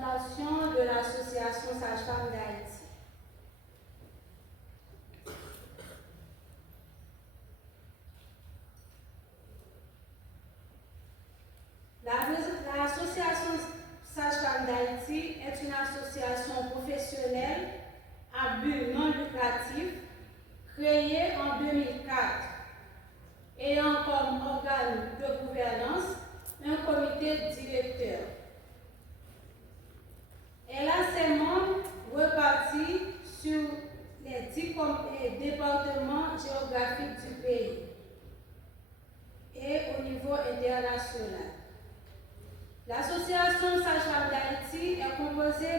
présentation de l'Association Sages-Femmes d'Haïti. L'Association Sages-Femmes d'Haïti est une association professionnelle à but non lucratif créée en 2004, ayant comme organe de gouvernance un comité directeur. Elle a ses membres repartis sur les 10 départements géographiques du pays et au niveau international. L'association Sages-Femmes d'Haïti est composée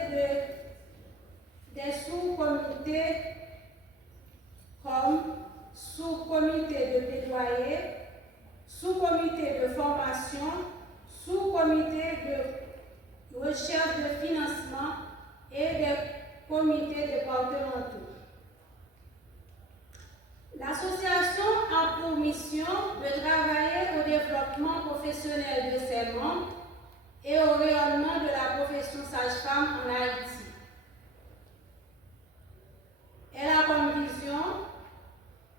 des sous-comités comme sous-comité de plaidoyer, sous-comité de formation, sous-comité de recherche de financement et des comités départementaux. L'association a pour mission de travailler au développement professionnel de ses membres et au rayonnement de la profession sage-femme en Haïti. Elle a comme vision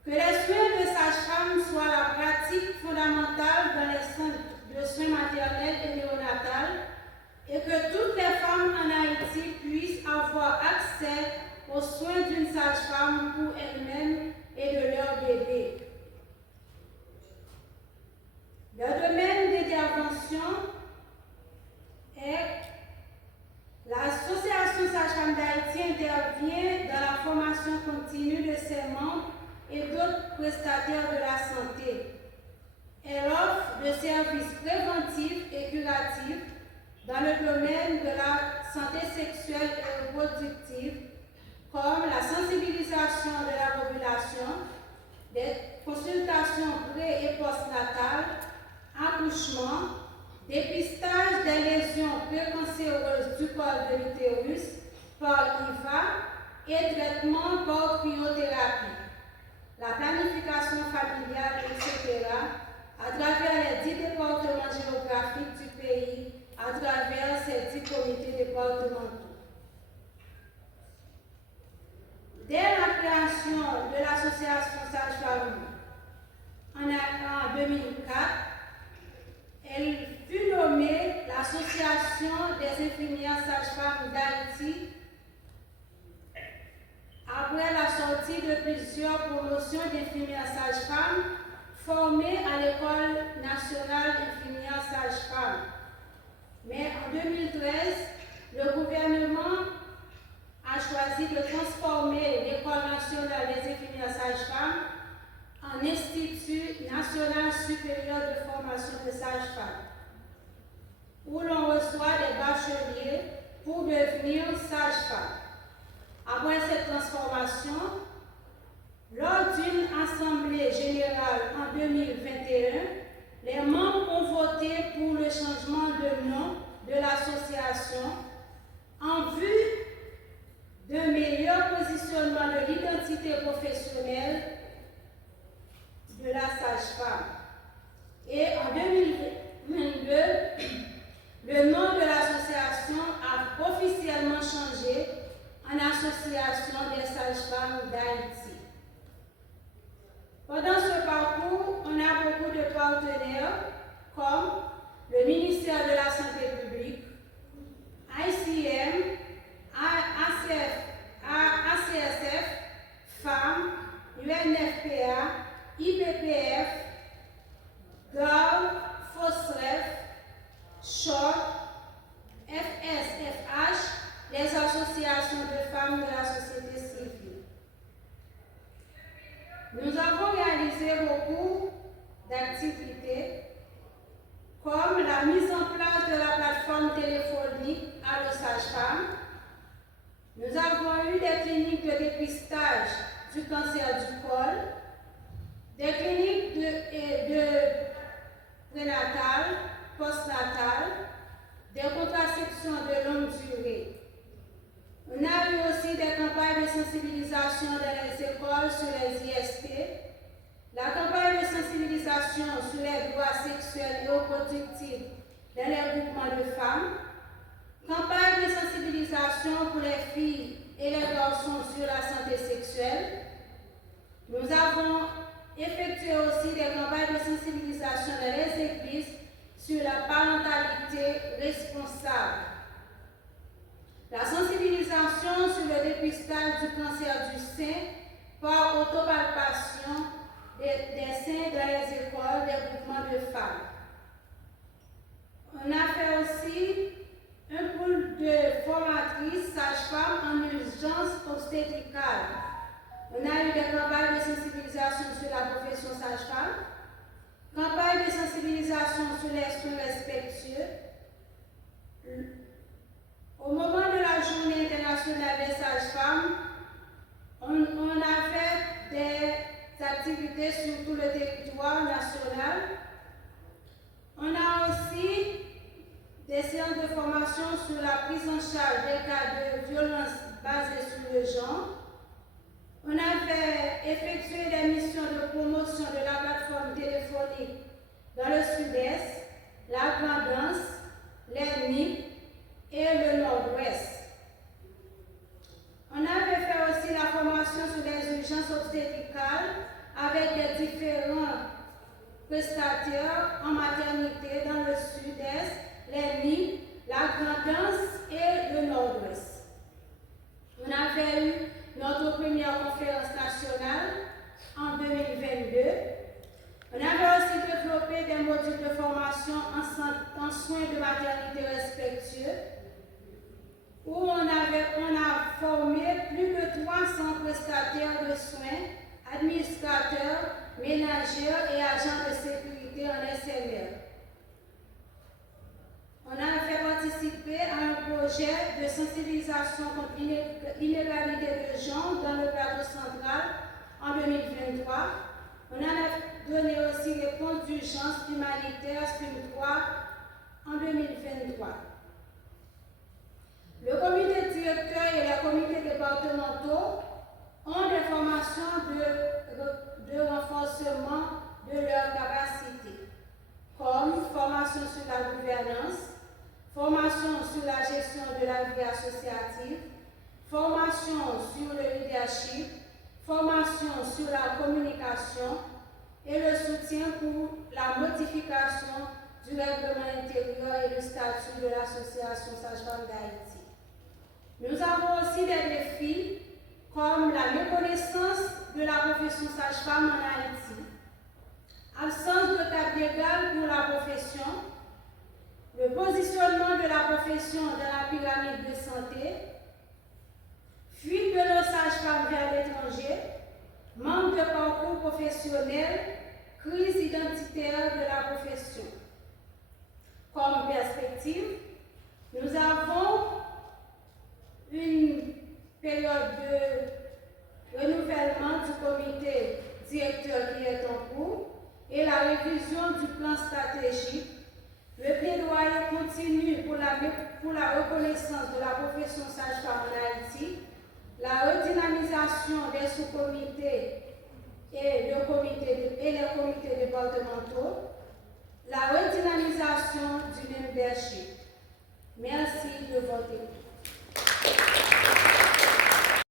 que les soins de sage-femme soient la pratique fondamentale dans les centres de soins maternels et néonatals et que toutes les femmes en Haïti puissent avoir accès aux soins d'une sage-femme pour elles-mêmes et de leur bébé. Le domaine d'intervention est l'association Sages-Femmes d'Haïti intervient dans la formation continue de ses membres et d'autres prestataires de la santé. Elle offre des services préventifs et curatifs dans le domaine de la santé sexuelle et reproductive, comme la sensibilisation de la population, des consultations pré- et postnatales, accouchement, dépistage des lésions précancéreuses du col de l'utérus par IVA et traitement par cryothérapie, la planification familiale, etc., à travers les 10 départements géographiques du pays, à travers ces 10 comités départementaux. Dès la création de l'association Sages-Femmes en 2004, elle fut nommée l'Association des infirmières sages-femmes d'Haïti après la sortie de plusieurs promotions d'infirmières sages-femmes formées à l'École nationale d'infirmières sages-femmes. Mais en 2013, le gouvernement a choisi de transformer l'École nationale des infirmières sages-femmes en Institut national supérieur de formation de sages-femmes, où l'on reçoit des bacheliers pour devenir sage-femme. Après cette transformation, lors d'une assemblée générale en 2021, les membres ont voté pour le changement de nom de l'association en vue d'un meilleur positionnement de l'identité professionnelle de la sage-femme. Et en 2022, le nom de l'association a officiellement changé en Association des sages-femmes d'Haïti. Pendant ce parcours, on a beaucoup de partenaires comme le ministère de la Santé publique, ICM, ACSF, Femmes, UNFPA, IPPF, GAV, FOSREF, CHOC, FSFH, les associations de femmes de la société civile. Nous avons réalisé beaucoup d'activités comme la mise en place de la plateforme téléphonique Allo Sage-Femme. Nous avons eu des cliniques de dépistage du cancer du col, des cliniques de prénatales, postnatales, des contraceptions de longue durée. On a eu aussi des campagnes de sensibilisation dans les écoles sur les ISP, la campagne de sensibilisation sur les droits sexuels et reproductifs dans les groupements de femmes, campagne de sensibilisation pour les filles et les garçons sur la santé sexuelle. Nous avons effectué aussi des campagnes de sensibilisation dans les églises sur la parentalité responsable. La sensibilisation sur le dépistage du cancer du sein par autopalpation des seins dans les écoles des groupements de femmes. On a fait aussi un pool de formatrices sages-femmes en urgence obstétricale. On a eu des campagnes de sensibilisation sur la profession sage-femme, campagne de sensibilisation sur les soins respectueux. Au moment de la Journée internationale des sages-femmes, on a fait des activités sur tout le territoire national. On a aussi des séances de formation sur la prise en charge des cas de violence basée sur le genre. On avait effectué des missions de promotion de la plateforme téléphonique dans le sud-est, la Grand'Anse, les NIP et le nord-ouest. On avait fait aussi la formation sur les urgences obstétricales avec des différents prestataires en maternité dans le sud-est, les NIP, la Grand'Anse et le nord-ouest. On avait eu notre première conférence nationale en 2022. On avait aussi développé des modules de formation en soins de maternité respectueux, où on a formé plus de 300 prestataires de soins, administrateurs, ménagères et agents de sécurité en SMR. On a fait participer à un projet de sensibilisation contre l'inégalité de genre dans le plateau central en 2023. On a donné aussi réponse d'urgence humanitaire SPUM 3 en 2023. Le comité directeur et les comités départementaux ont des formations de renforcement de leurs capacités, comme formation sur la gouvernance, formation sur la gestion de la vie associative, formation sur le leadership, formation sur la communication et le soutien pour la modification du règlement intérieur et du statut de l'Association Sage-Femme d'Haïti. Nous avons aussi des défis comme la méconnaissance de la profession sage-femme en Haïti, absence de cadre légal pour la profession, le positionnement de la profession dans la pyramide de santé, fuite de nos sages-femmes vers l'étranger, manque de parcours professionnel, crise identitaire de la profession. Comme perspective, nous avons une période de renouvellement du comité directeur qui est en cours et la révision du plan stratégique. Le plaidoyer continue pour la reconnaissance de la profession sage-femme en Haïti, la redynamisation des sous-comités et les comités départementaux, la redynamisation du membership. Merci de votre écoute.